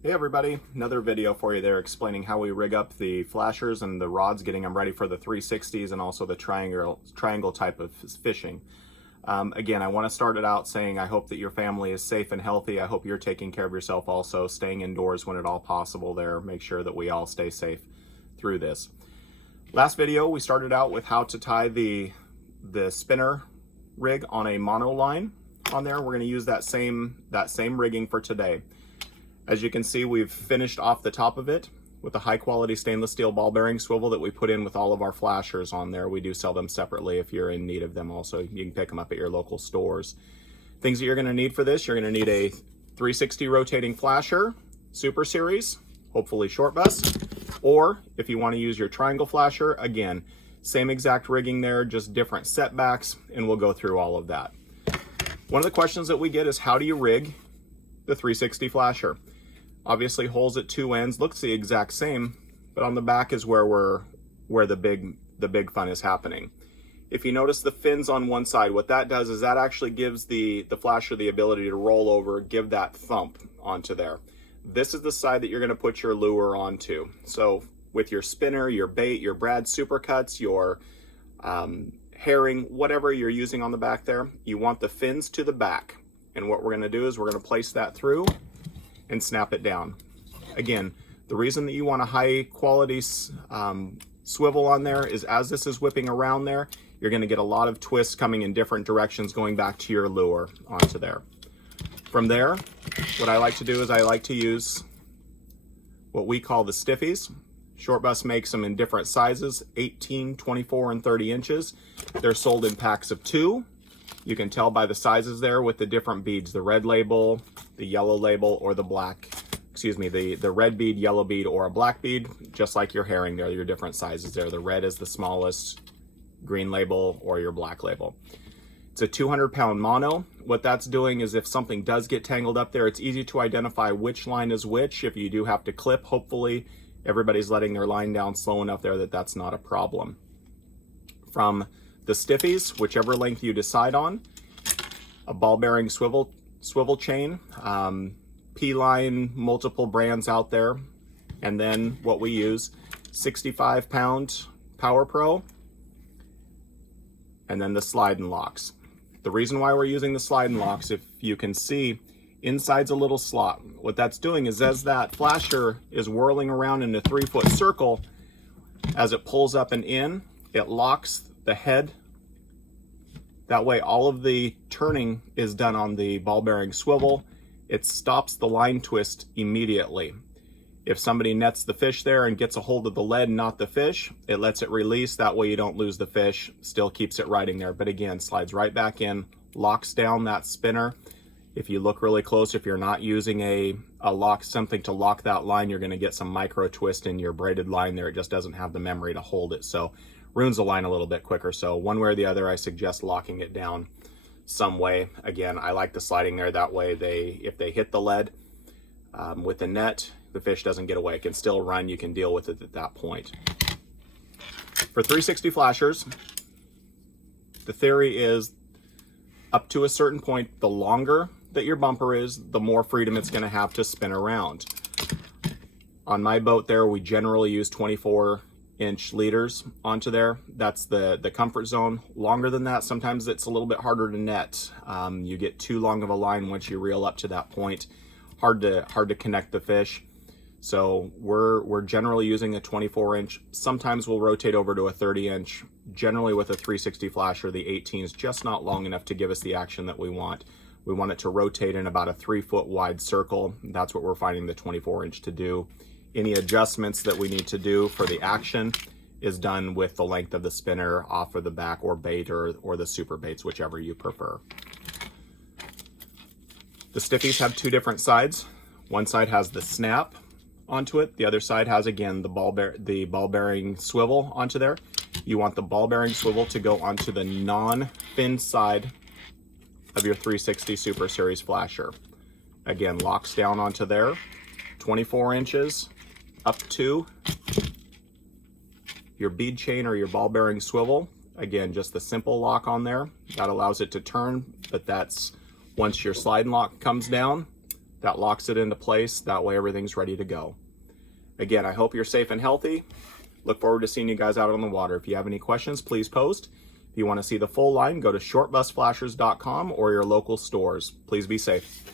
Hey everybody, another video for you there explaining how we rig up the flashers and the rods, getting them ready for the 360s and also the triangle type of fishing. Again, I want to start it out saying I hope that your family is safe and healthy. I hope you're taking care of yourself also, staying indoors when at all possible there. Make sure that we all stay safe through this. Last video we started out with how to tie the spinner rig on a mono line on there. We're going to use that same rigging for today. As you can see, we've finished off the top of it with a high quality stainless steel ball bearing swivel that we put in with all of our flashers on there. We do sell them separately if you're in need of them also. You can pick them up at your local stores. Things that you're gonna need for this, you're gonna need a 360 rotating flasher, Super Series, hopefully Shortbus, or if you wanna use your triangle flasher, again, same exact rigging there, just different setbacks, and we'll go through all of that. One of the questions that we get is how do you rig the 360 flasher? Obviously holes at two ends, looks the exact same, but on the back is where the big fun is happening. If you notice the fins on one side, what that does is that actually gives the flasher the ability to roll over, give that thump onto there. This is the side that you're gonna put your lure onto. So with your spinner, your bait, your Brad Supercuts, your herring, whatever you're using on the back there, you want the fins to the back. And what we're gonna do is we're gonna place that through and snap it down. Again, the reason that you want a high quality swivel on there is as this is whipping around there, you're gonna get a lot of twists coming in different directions going back to your lure onto there. From there, what I like to do is I like to use what we call the stiffies. Shortbus makes them in different sizes, 18, 24, and 30 inches. They're sold in packs of 2. You can tell by the sizes there with the different beads, the red label, the yellow label, or the black, the red bead, yellow bead, or a black bead, just like your herring there, your different sizes there. The red is the smallest, green label, or your black label. It's a 200-pound mono. What that's doing is if something does get tangled up there, it's easy to identify which line is which. If you do have to clip, hopefully everybody's letting their line down slow enough there that that's not a problem. From the stiffies, whichever length you decide on, a ball bearing swivel chain, P-line, multiple brands out there, and then what we use, 65-pound Power Pro, and then the slide and locks. The reason why we're using the slide and locks, if you can see, inside's a little slot. What that's doing is as that flasher is whirling around in a 3-foot circle, as it pulls up and in, it locks the head. That way all of the turning is done on the ball bearing swivel. It stops the line twist immediately. If somebody nets the fish there and gets a hold of the lead, not the fish, it lets it release. That way you don't lose the fish, still keeps it riding there. But again, slides right back in, locks down that spinner. If you look really close, if you're not using a lock, something to lock that line, you're gonna get some micro twist in your braided line there. It just doesn't have the memory to hold it. So ruins the line a little bit quicker. So one way or the other, I suggest locking it down some way. Again, I like the sliding there. That way if they hit the lead with the net, the fish doesn't get away. It can still run. You can deal with it at that point. For 360 flashers, the theory is up to a certain point, the longer that your bumper is, the more freedom it's going to have to spin around. On my boat there, we generally use 24-inch leaders onto there. That's the comfort zone. Longer than that, sometimes it's a little bit harder to net. You get too long of a line once you reel up to that point. Hard to connect the fish. So we're generally using a 24-inch. Sometimes we'll rotate over to a 30-inch. Generally with a 360 flasher, the 18 is just not long enough to give us the action that we want. We want it to rotate in about a 3-foot wide circle. That's what we're finding the 24-inch to do. Any adjustments that we need to do for the action is done with the length of the spinner off of the back or bait or the super baits, whichever you prefer. The stiffies have 2 different sides. One side has the snap onto it. The other side has, again, the ball bearing swivel onto there. You want the ball bearing swivel to go onto the non-fin side of your 360 Super Series flasher. Again, locks down onto there, 24 inches up to your bead chain or your ball bearing swivel. Again, just the simple lock on there. That allows it to turn, but that's once your slide and lock comes down, That locks it into place. That way everything's ready to go. Again, I hope you're safe and healthy. Look forward to seeing you guys out on the water. If you have any questions, please post. If you want to see the full line, go to shortbusflashers.com or your local stores. Please be safe.